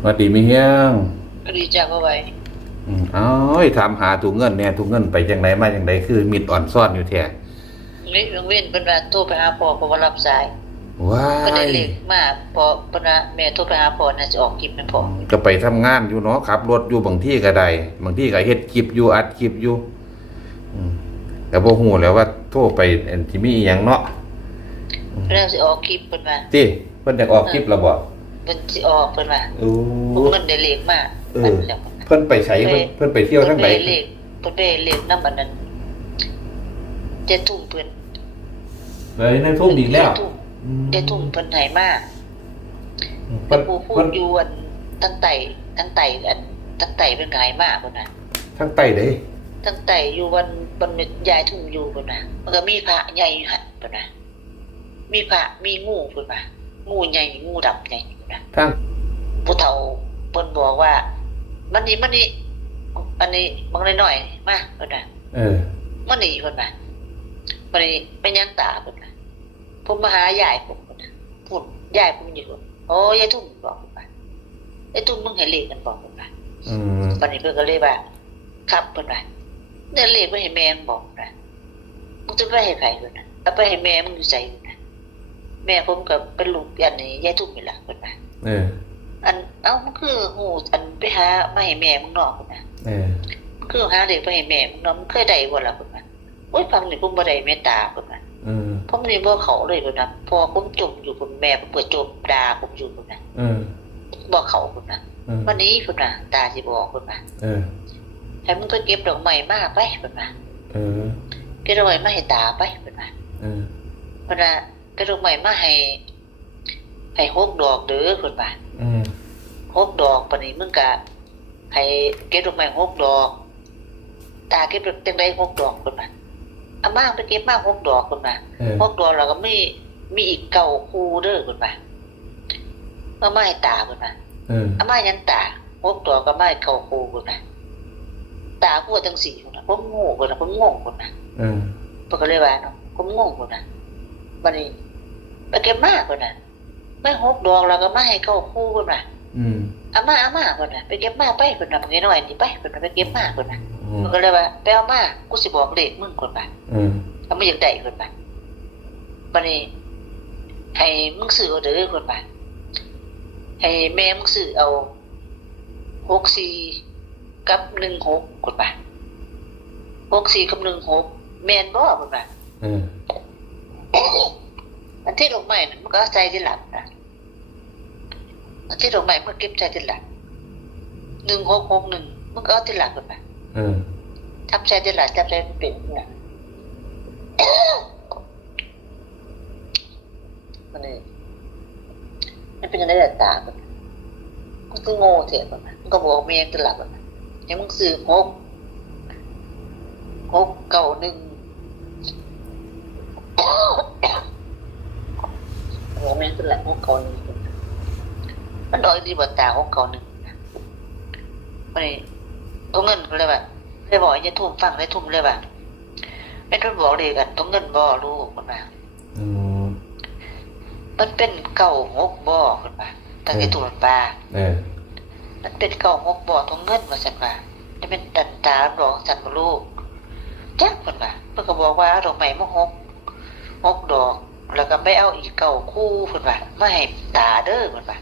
สวัสดีมีเฮียงก็ดีจ้าพ่อไว้อืมเอ้ยถามหาถุงเงินเนี่ยถุงเงินไปจังไดมาจังไดคือมิดอ่อนซ่อนอยู่แท้นี่โรงเรียนเพิ่นว่าโทรไปหาพ่อเพราะว่ารับสายว้าก็ได้ยเลขมาพอเพิ่นว่าแม่โทรไปหาพ่อน่าจะออกคลิปแม่นพ่อก็ไปทำงานอยู่เนาะขับรถอยู่บางที่ก็ได้บางที่ก็เฮ็ดคลิปอยู่อัดคลิปอยู่อืมแต่บ่ฮู้แหล้วว่าโทรไปอันที่มีอีหยังเนาะเรื่องสิออกคลิปเพิ่นว่าติเพิ่นอยากออกคลิปแล้วบ่ เพิ่นสิออกเพิ่นว่าโอ้ผมเงินได้เลขมาเออแล้วเพิ่นไปไสเพิ่นเพิ่นไปเที่ยวทางไหนเพิ่นได้เลขเพิ่นได้เลขนำอันนั้นเจ็ดทุ่มเพิ่นเลยในทุ่มอีกแล้วเจ็ดทุ่มเจ็ดทุ่มเพิ่นให้มาเพิ่นผู้พูเพิ่ดนอยู่อันตั้งไตตั้งไตอันตั้งไตเพิ่นก็ให้มาเพิ่นน่ะทางใต้เด้ตั้งแต่อยู่วันวันยายทุ่งอยู่พุ่นนะมันก็มีพระใหญ่อยู่หันพุ่นนะมีพระมีงูพุ่นนะงูใหญ่งูดำใหญ่ พุ่นนะทางผู้เฒ่าเพิ่นบอกว่า มันนี่มันนี่อันนี้มันหน่อยๆมาพุ่นนะเออมันนี่พุ่นนะมันนี่เป็นยังตาพุ่นนะผมมาหายายผมพุ่นนะพุ่นยายผมอยู่พุ่นโอ้ยายทุ่งบอกพุ่นนะยายทุ่งมึงให้เลขกันบอกพุ่นนะอืมวันนี้เพิ่นก็เลยว่าครับเพิ่นว่าเนี่ยเลขไปให้แม่มึงบอกนะมึงจะไปให้ใครเพิ่นนะเอาไปให้แม่มึงอยู่ใจเพิ่นนะ แม่ผมก็เป็นลูกอันนี้ยายทุกนี่ล่ะเพิ่นว่าเออ อันเอ้ามันคือหูอันไปหามาให้แม่มึงนอกเพิ่นนะเออมันคือหาเลขไปให้แม่มึงเนาะมึงเคยได้บ่ล่ะเพิ่นว่าโอ้ยฟังนี่ผมบ่ได้เมตตาเพิ่นว่าเออผมนี่บ่เข้าเลยเพิ่นนะพอผมจมอยู่เพิ่นแม่ผมเปิดจมด่าผมอยู่เพิ่นนะเออบ่เข้าเพิ่นนะเออวันนี้เพิ่นน่ะตาสิบอกเพิ่นว่าเออให้มึงไปเก็บดอกไม้มาไปเพิ่นว่าเออเก็บดอกไม้มาให้ตาไปเพิ่นว่าเออเพิ่นว่าเก็บดอกไม้มาให้ให้หกดอกเด้อเพิ่นว่าอืมหกดอกปานนี้มึงก็ให้เก็บดอกไม้หกดอก ตาเก็บจังได๋หกดอกเพิ่นว่าอามาไปเก็บมาหกดอกเพิ่นว่าเออหกดอกแล้วก็มีมีอีกเก้าคู่เด้อเพิ่นว่าเอามาให้ตาเพิ่นว่าเอออามายังตาหกดอกก็มาให้เก้าคู่เพิ่นว่าตากูว่าจังสี่เพิ่นน่ะผมโง่เพิ่นน่ะผมงงเพิ่นน่ะเออเพิ่นก็เลยว่าเนาะผมงงพุ่นน่ะบัดนี้ ไปเก็บมาพุ่นน่ะไม่หกดอกแล้วก็มาให้เข้าคู่พุ่นน่ะอืมเอามาเอามาพุ่นน่ะไปเก็บมาไปพุ่นน่ะเพิ่นน้อยนี่ไปพุ่นน่ะไปเก็บมาพุ่นน่ะอืมเพิ่นก็เลยว่าไปเอามากูสิบอกเลขมึงพุ่นน่ะเออเอามาอยากได้พุ่นน่ะบัดนี้ให้มึงซื้อเอาเด้อพุ่นน่ะให้แม่มึงซื้อเอา64กับ16พุ่นน่ะ64กับ16แม่นบ่พุ่นน่ะเอออันที่ลงใหม่มันก็ใจที่หลังนะอันที่ลงใหม่มันเก็บใจที่หลังหนึ่งหกหกหนึ่งมันก็เอาที่หลังกันไปเออทำใจที่หลังจำใจมันเป็นเนี่ยมันนี่มันเป็นยังไงแต่ตามันมันก็โง่เถอะมันมันก็บอกเมียที่หลังมันยังมึงซื้อหกหกเก้าหนึ่ง หัว แม่งขึ้นแหละหัวเก่าหนึ่งมันดอยดีกว่าตาหัวเก่าหนึ่งวันนี้ตัวเงินเลยแบบเลยบอกอ้เนี่ยทุ่มฟังเลยทุ่มเลยแบบไม่ต้องบอกเลยกันตัวเงินบ่อลูกมันมามันเป็นเก่าหกบ่อขึ้นมาตั้งแต่ตัวปลาเออมันเป็นเก่าหกบ่อตัวเงินมาสันมาจะเป็นดันตาหลอกสันมาลูกแจักคนมาเพื่อก็บอกว่าดอกไม้มาหกหกดอก แล้วก็ไม่เอาอีกเก่าคู่เพิ่นว่าไม่ให้ตาเด้อเพิ่นว่า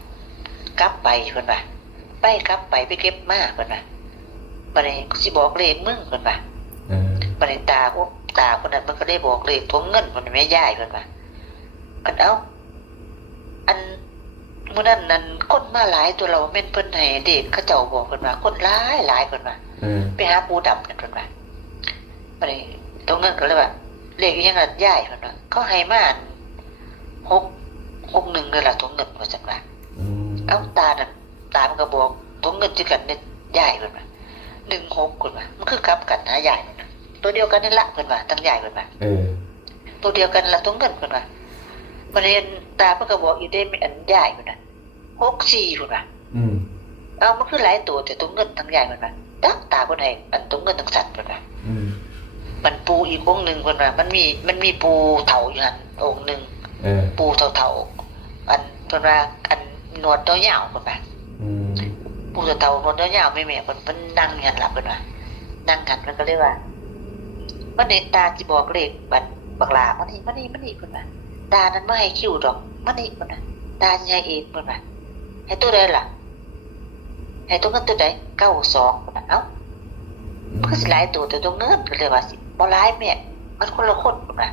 กลับไปเพิ่นว่าไปกลับไปไปเก็บมาเพิ่นว่าบัดนี้กูสิบอกเลขมึงเพิ่นว่าเออบัดนี้ตาโอ้ตาคนนั้นมันก็ได้บอกเลขทวงเงินเพิ่นแม่ยายเพิ่นว่าอันเอ้าอันมื้อนั้นนั่นคนมาหลายตัวเราแม่นเพิ่นให้เด็กเขาเจ้าบอกเพิ่นว่าคนหลายหลายเพิ่นว่าเออไปหาปูดำนั่นเพิ่นว่าบัดนี้ตรงนั้นก็เลยว่าเลขอีหยังล่ะยายเพิ่นว่าเขาให้มาอัน หกหกหนึ่งเลยล่ะตัวเงินว่าจังว่าอืมเอ้าตานั่นตามันก็บอกตัวเงินที่กันเนี่ยยายเพิ่นว่าหนึ่งหกเพิ่นว่ามันคือกลับกันหายายเพิ่นว่าตัวเดียวกันนี่ละเพิ่นว่าตั้งยายเพิ่นว่าเออตัวเดียวกันละตัวเงินเพิ่นว่ามันเรียนตาเพิ่นก็บอกอีกได้ไม่อันยายเพิ่นว่าหกสี่เพิ่นว่าอืมเอ้ามันคือหลายตัวแต่ตัวเงินทั้งยายเพิ่นว่าตักตาเพิ่นให้อันตัวเงินทั้งสัตว์เพิ่นว่าอืมมันปูอีกองค์หนึ่งเพิ่นว่ามันมีมันมีปูเถาอยู่นั่นองค์หนึ่งเออ ปูเถาๆอันเพิ่นว่าอันหนวดตัวยาวเพิ่นว่าอืมผู้จะเตาคนยาวๆไม่แม่คนมันนั่งหันหลับเป็นว่านั่งหันมันก็เลยว่ามันเด็ตาจิบอกเลขบัดบักลามันนี่มันนี่มันนี่คนว่าตานั้นไม่ให้คิวดอกมันนี่คนว่าตาใหญ่เองคนว่าให้ตัวใดล่ะให้ตัวเงินตัวใดเก้าสองคนว่าเอ้ามันก็สิหลายตัวแต่ตัวเงินก็เลยว่าสิบ่หลายแม่มันคนละคนคนว่า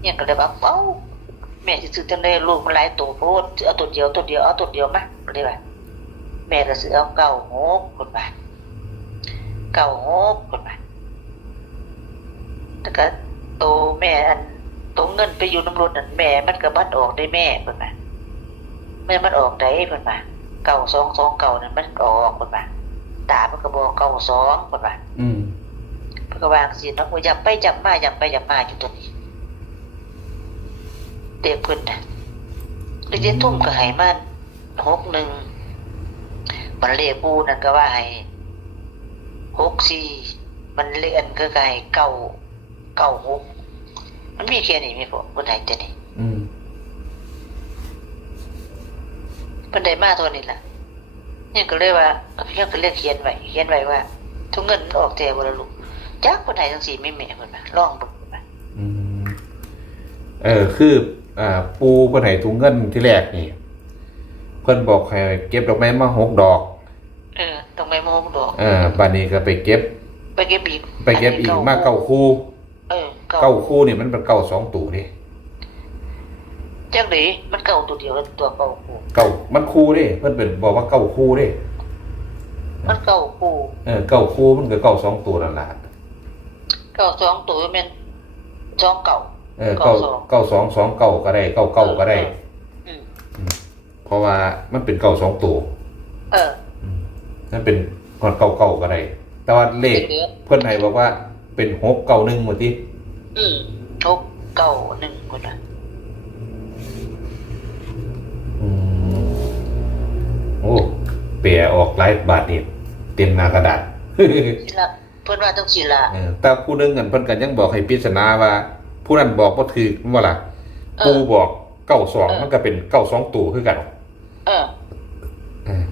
เนี่ยก็เลยว่าเอ้า แม่จะซื้อจังไดลูกมันหลายตัวโพดเอาตัวเดียวตัวเดียวเอาตัวเดียวมาก็เลยว่าแม่ก็ซื้อเอาเก้าหกคนว่าเก้าหกคนว่าแล้วก็โตแม่อันโตเงินไปอยู่น้ำรถนั่นแม่มันก็บัดออกได้แม่คนว่าแม่มันออกได้คนว่าเก้าสองสองเก้านั่นมันออกคนว่าตามันก็บอกเก้าสองคนว่าอืมเพิ่นก็วางสิเนาะว่าอย่าไปจำมาอย่าไปอย่ามาอยู่ตัวนี้ เด็กเพิ่นน่ะแล้วเจ๊ทุ่มก็ให้มันหกหนึ่งมันเลขปูนั่นก็ว่าให้หกสี่มันเลขอันก็ให้เก้าเก้าหกมันมีแค่นี้มีพอคนไหนแต่นี่อืมเพิ่นได้มาตัวนี้ล่ะนี่ก็เลยว่าเพียงก็เรียกเขียนไว้เขียนไว้ว่า ทุกเงินออกแต่บ่ละลูกจักคนไหนจังซี่แม่แม่เพิ่นว่าลองเบิ่งเพิ่นว่าอืมเออคือ อ่าปูเพิ่นให้ถุงเงินที่แรกนี่ เพิ่นบอกให้เก็บดอกไม้มาหกดอก เออต้องไปโมงดอก เออบัดนี้ก็ไปเก็บ ไปเก็บอีกไปเก็บอีกมาเก้าคู่เออเก้าเก้าคู่นี่มันเป็นเก้าสองตัวนี่จังเลยมันเก้าตัวเดียวกับตัวเก้าคู่เก้ามันคู่เด้เพิ่นเป็นบอกว่าเก้าคู่เด้มันเก้าคู่เออเก้าคู่มันก็เก้าสองตัวนั่นแหละเก้าสองตัวแม่นสองเก้า เออเก้าเก้าสองเก้าสองสองเก้าก็ได้เก้าเก้าก็ได้อืมเพราะว่ามันเป็นเก้าสองตัวเออนั่นเป็นก่อนเก้าเก้าก็ได้แต่ว่าเลขเหลือเพื่อนไทยบอกว่าเป็นหกเก้าหนึ่งหมดที่อืมทกเก้าหนึ่งคนละอืมโอ้เปียออกหลายบาทนี่เต็มหน้ากระดาษสิละเพิ่นว่าต้องสิละเออแต่ผู้หนึงกันเพิ่นกันยังบอกให้พิจารณาว่า ผู้นั้นบอกว่าถือว่าล่ะเอปูอบอกเก้าสองเออมันก็เป็นเก้าสองตัวคือกันเออเออ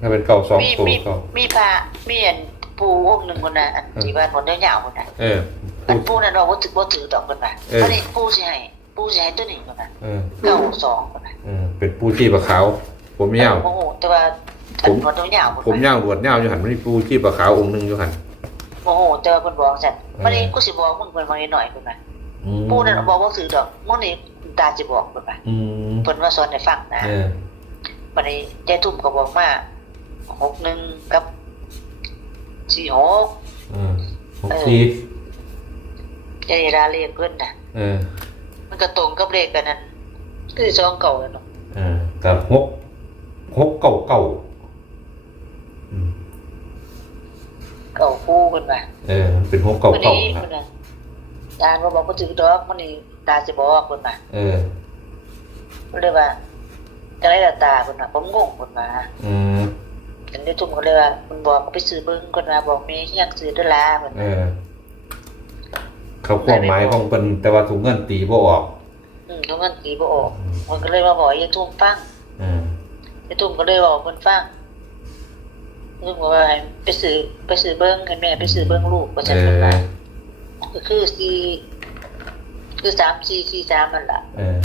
ก็เป็นเก้าสองมีตัวมีก็มีพระมีอันปูองค์หนึ่งคนน่ะอันที่ว่าคนยาวๆคนน่ะเอออัปูนปูนั่นว่าบ่ถือบ่ถือดอกคนน่ะเอออัอันนี้ปูสิให้ปูสิให้ตัวนี้คนน่ะเออเก้าสองคนน่ะเออเป็นปูชีพขาว ผมยาว โอ้โหแต่ว่าอันคนยาวๆคนผมน่ะยาวหลวดยาวอยู่หันมันมีปูชีพขาวองค์หนึงอยู่หัน โอ้โหเจอคนบอกจัดเออวันนี้กูสิบอกมึงเพิ่นมาหน่อยเพิ่นว่าอื มปูนั่นบอกว่าถือดอกมื้อนี้ตาสิบอกเพิ่นว่าอืมเพิ่นว่าสอนให้ฟังนะเออวันนี้ยายทุ่มก็บอกมา61กับ46เออหกสี่ยายราเลขเพิ่นน่ะเออมันก็ตรงกับเลขกันนั่นคือสองเก่าแล้วเนาะเออกับหกหกเก่าเก่าอืมเก่าคู่เพิ่นว่าเออมันเป็นหกเก่าวันเก่านี้ครัเพิ่บนน่ะตาบ่บอกบ่ถือดอกมื้อนี้ตาสิบอกเพิ่นว่าเออเพิ่นเลยว่าจังได๋ล่ะตาเพิ่นว่าผมงงเพิ่นว่าอืมอันนี้ทุ่มก็เลยว่ามันบอกก็ไปซื้อเบิ้งคนมาบอกมีเฮียงซื้อด้วยละมันเออ เขาความหมายของเป็นแต่ว่าถุงเงินตีบ่ออกอืมทุกเงินตีบ่ออกมันก็เลยมาบอกยายทุ่มฟังเออยายทุ่มก็เลยบอกคนฟังทุ่มก็ว่าให้ไปซื้อไปซื้อเบิ้งให้แม่ไปซื้อเบิ้งลูกก็เอจะเป็นว่าอ ก็คือสี่คือสามสี่สี่สามมันล่ะเออ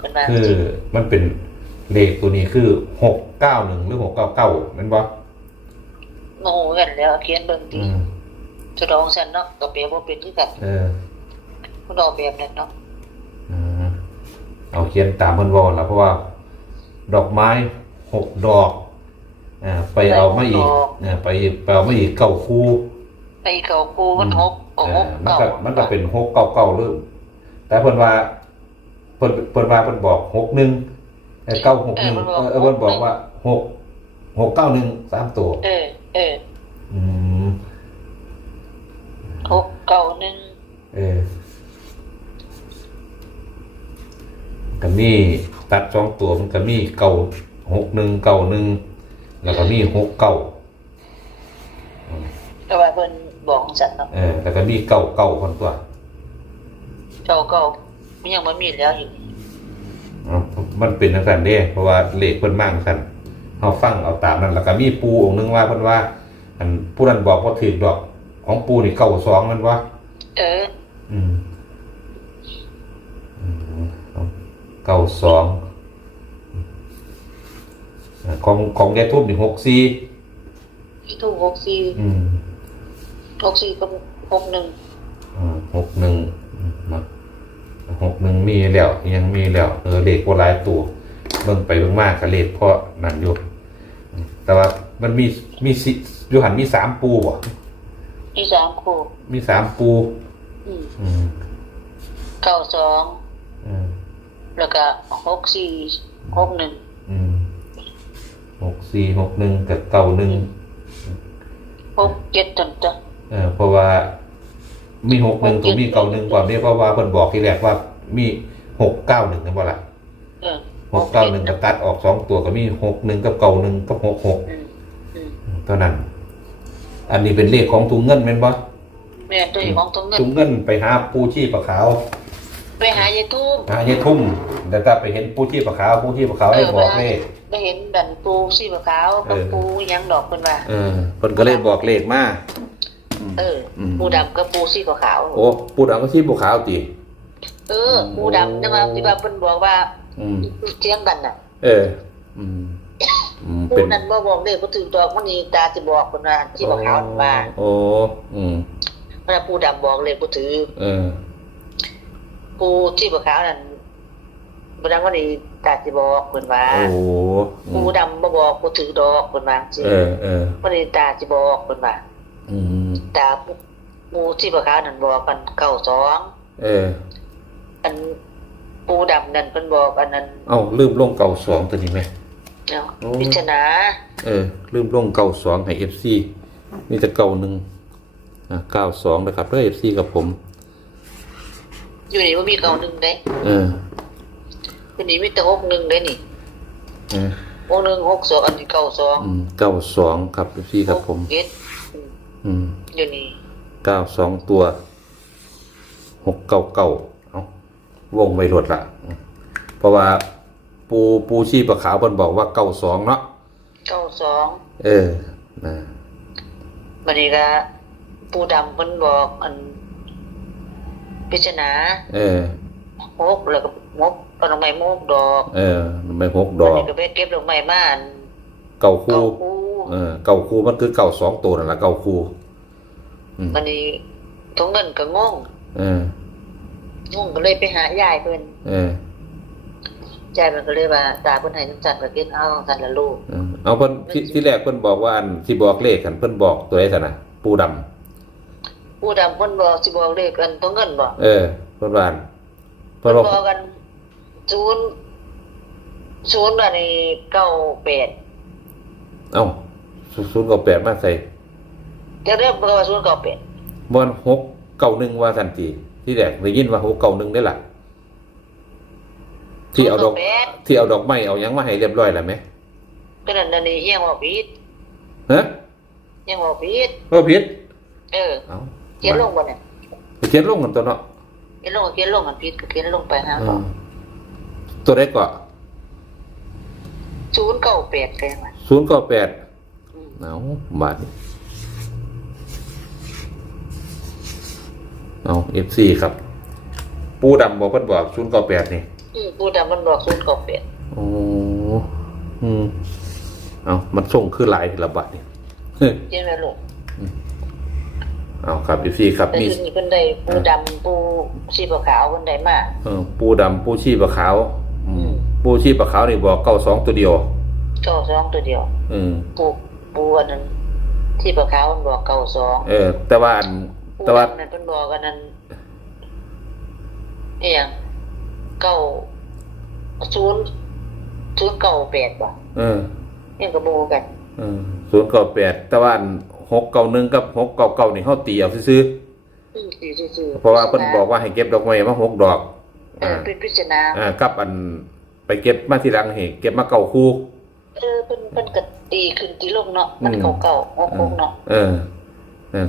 คนว่าคือมันเป็นเลขตัวนี้คือหกเก้าหนึ่งหรือหกเก้าเก้ามันบ่โมโหกันแล้วเขียนเบิ้งอืดีมสุดองสันเนาะก็เปรียบว่าเป็นคือกันเออคุณดอกแบบนั้นเนาะอืมเอาเขียนตามเพิ่นบอกแล้วเพราะว่า ดอกไม้หกดอกอ่าไปเอามาอีกอ่าไปไปเอามาอีกเก้าคู่ ไปเก่ากูมันหก เอหอกมันเก่าก็มันก็เป็นหกเก้าเก้าหรือแต่เพิ่นว่าเพิ่นเพิ่นว่าเพิ่นบอกหกหนึ่งเก้าหกหนึ่งเออเพิ่นบอกว่าหกหกเก้าหนึ่งสามตัว เออ เอออืมหกเก่าหนึ่งเออก็มีตัดสองตัวมันก็มีเก้าหกหนึ่งเก้าหนึ่งแล้วก็มีหกเก้าแต่ว่าเพิ่น บอกสันเนาะเออแล้วก็มีเก้าเก้าคนตัวเก่าเก่ามันยังไม่มีแล้วอยู่เอ้ามันเป็นจังซั่นเด้เพราะว่าเลขเพิ่นมากซั่นเฮเขาฟังเอาตามนั้นแล้วก็มีปูองค์หนึงว่าเพิ่นว่า อันผู้นั้นบอกว่าถือดอก ของปูนี่เก้าสองมันว่าเออ อืมอืมเก้าสองอ่าของของยายทุ่มนี่หกสี่ถูกหกสี่อืม หกสี่กับหกหนึ่งอ่าหกหนึ่งอืมมาหกหนึ่งมีแล้วยังมีแล้วเออเลขโบราณตัวเบิ่งไปเบิ่งมากกับเลขเพราะนั่นอยู่อืมแต่ว่ามันมีมีสิอยู่หันมีสามปูบ่มีสามคู่มีสามปูอืมอืมเก้าสองอืมแล้วก็หกสี่หกหนึ่งอืมหกสี่หกหนึ่งกับเก้าหนึ่งหกเจ็ดตันจ้ะเออเพราะว่ามีหกหนึ่งตัวมีเก้าหนึ่งก่อนเรียกว่าว่าเพิ่นบอกที่แรกว่ามีหกเก้าหนึ่งนะบ่ล่ะเออหกเก้าหนึ่งกับตัดออกสองตัวก็มีหกหนึ่งกับเก้าหนึ่งกับหกหกอืมอืมเท่านั้น อันนี้เป็นเลขของถุงเงินแม่นบ่แม่ตัวของตรงเงินถุงเงินไปหาปูชีพปลาขาว ไปหายายทูบหายายทุ่มแต่ถ้าไปเห็นปูชีพปลาขาวปูชีพปลาขาวได้บอกเลขได้เห็นดันปูสีขาวกับเออปูหยังดอกเป็นว่าเออเพิ่นก็เลยบอกเลขมา เอออมปูดำกับปูสีขาวโอ้ปูดำก็ชีพปลาขาวติเออปูดำจังว่าที่ว่าเพิ่นบอกว่าอืมเทียงกันน่ะ เออ อืมอืมปูเป็นนั้นบ่บอกเลขบ่ถึงดอกมันนี่ตาสิบอกเพิ่นว่าสีขาวนั่นว่าโอ้อืมเวลาปูดำบอกเลขบ่ถือ เออ ปูสีขาวนั่นบ่ดังว่านี่ตาสิบอกเพิ่นว่าโอ้อืปูมดำบ่บอกบ่ถือดอกเพิ่นว่าสิเออเออวันนี้ตาสิบอกเพิ่นว่าอืม ตาปูสีขาวนั่นบอกกันเก้าสองเออ อันปูดำนั่นเพิ่นบอกอันนั้นเอ้าลืมลงเก่าสองตัวนี้ไหม เนาะโอ้ พิจารณาเออลืมลงเก่าสองให้เอฟซีนี่จะเก่าหนึ่งอะเก้าสองนะครับเพื่อเอฟซีกับผม อยู่นี่ว่ามีเก้าหนึ่งได้เอออยู่นี่มีแต่หกหนึ่งได้นี่เออหกหนึ่งหกสองอันนี้เก้าสองอืมเก้าสองครับเอฟซีกับผม หกเจ็ดอืมอืม อยู่นี่เก้าสองตัวหกเก้าเก้าเอาวงไม่หลดละอืมเพราะว่าปูปูชีปลาขาวเพิ่นบอกว่าเก้าสองเนาะเก้าสองเออนะบัดนี้ก็ปูดำเพิ่นบอกอันพิจารณาเออหกแล้วก็มกต้นไม้มกดอก เออไม่หกดบัดอกนี้ก็ไปเก็บดอกไม้มาอันเก่าคูเก้าคู่เออเก่าคูมันคือเก่าสองตัวนั่นแหละเก่าคูอื มบัดนี้ทงเงินก็งงเอองงก็เลยไปหายายเพิ่นเออยายมันก็เลยว่าตาเพิ่นให้จังซั่นก็เก็บเอาจังซั่นละลูกเออเอาเพิ่นที่ที่แรกเพิ่นบอกว่าอันที่บอกเลขกันเพิ่นบอกตัวไหนซะนะปูดำปูดำเพิ่นบอกสิบอกเลขกันทงเงินบ่เออเพิ่นว่าอันเพิ่เพิ่นนบอกบอกกันศูนย์ศูนย์บัดนี้เก้าแปดเอ้าศูนย์กับแปดมาใส่ จะเรียกว่าศูนย์เก้าแปดบอนหกเก่าหนึ่งว่าทันทีที่แรกได้ยินว่าหกเก่าหนึ่งได้ละที่เอาดอกแปดที่เอาดอกไม้เอาหยังมาให้เรียบร้อยแล้วไหมก็นั่นนั่นนี่ยังว่าผิดฮะยังว่าผิดว่าผิดเออเอาเขียนลงบ่เนี่ยไปเขียนลงกันตัวเนาะเขียนลงก็เขียนลงกันผิดก็เขียนลงไปหาเออตัวแรกก็ศูนย์เก้าแปดกันว่าศูนย์เก้าแปดอืมเอาบาท เอาเอฟซีครับ ปูดำบอกเพิ่นบอกศูนย์เก้าแปดนี่อืมปูดำมันบอกศูนย์เก้าแปดโอ้อืมเอามันส่งคือหลายทีละบาทนี่เฮ้ยเขียนไว้ลูกเอาครับเอฟซีครับแต่มีทีนี้เพิ่นได้ปูดำปูสีขาวๆเพิ่นได้มาเออปูดำปูชีปลาขาวอืมอืมปูชีปลาขาวนี่บอกเก้าสองตัวเดียวเก้าสองตัวเดียว อืมปูปูอันนั้นที่ขาวๆมันบอกเก้าสองเออ แต่ว่าอันปู แต่ว่าดำนั่นเพิ่นบอกกันนั้นเอียงเก้าศูนย์ศูนย์เก้าแปดบ่เออเนี่ยก็โบกันเออศูนย์เก้าแปดแต่ว่าอันหกเก้าหนึ่งกับหกเก้าเก้านี่เขาตีเอาซื้ออืมสี่ซื่อๆเพราะว่าเพิ่นบอกว่าให้เก็บดอกไม้มาหกดอกเออเป็นพิจารณาอ่ากับอันไปเก็บมาทีหลังเหเก็บมาเก่าคู่เออเพิ่นเพิ่นก็ตีขึ้นตีลงเนาะมันอืมเก่าเก่าหกหกเนาะเออเออ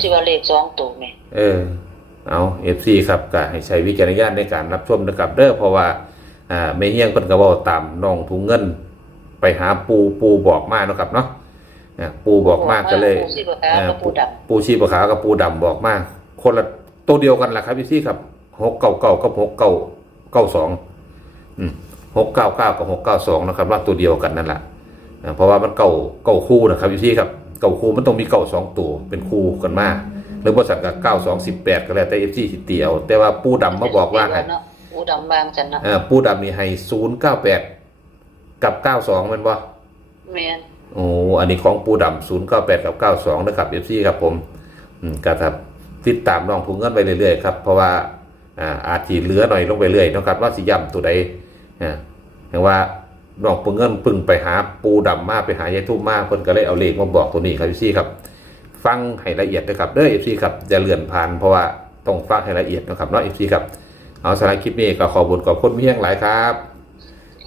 ที่ว่าเลขสองตัวนี่เออ เอาเอฟซีครับก็ให้ใช้วิจารณญาณในการรับชมนะครับเด้อเพราะว่าอ่าไม่เฮี้ยงเพิ่นก็เว้าตามน้องถุงเงินไปไปหาปูปูบอกมาเนาะครับเนาะอ่าปูบอกมาก็เลยปูสิบขาวกับปูดำปูชีปขาวกับปูดำบอกมาคนละตัวเดียวกันแหละครับพี่ซี่ครับหกเก้าเก้ากับหกเก้าเก้าสองหกเก้าเก้ากับหกเก้าสองนะครับว่าตัวเดียวกันนั่นแหละอ่าเพราะว่ามันเก้าเก้าคู่นะครับพี่ซี่ครับ เก้าคู่มันต้องมีเก้าสองตัวเป็นคู่กันมาหรือบริษัทกับเก้าสองสิบแปดก็แล้วแต่เอฟซีสิเตียว แต่ว่าปูดำมาบอกว่าให้เนาะปูดำบางจันเนาะอ่าปูดำนี่ให้ศูนย์เก้าแปดกับเก้าสองมันว่าแม่นโอ้อันนี้ของปูดำศูนย์เก้าแปดกับเก้าสองนะครับเอฟซีครับผมอืมก็ครับติดตามน้องผูเงินไปเรื่อยๆครับเพราะว่าอ่าอาจจะเหลือหน่อยลงไปเรื่อยเนาะครับว่าสิย่ำตัวใดอ่าแต่ว่า น้องผูเงินปึงไปหาปูดำมาไปหายายทุ่มมาเพิ่นก็เลยเอาเลขมาบอกตัวนี้ครับเอฟซีครับ ฟังให้ละเอียดนะครับเด้อเอฟซีครับจะเลื่อนผ่านเพราะว่าต้องฟังให้ละเอียดนะครับเนาะเอฟซีครับเอาสำหรับคลิปนี้ก็ขอบุญขอบคุณเพียงหลายครับ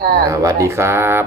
ค่ะอ่าสวัสดีครับ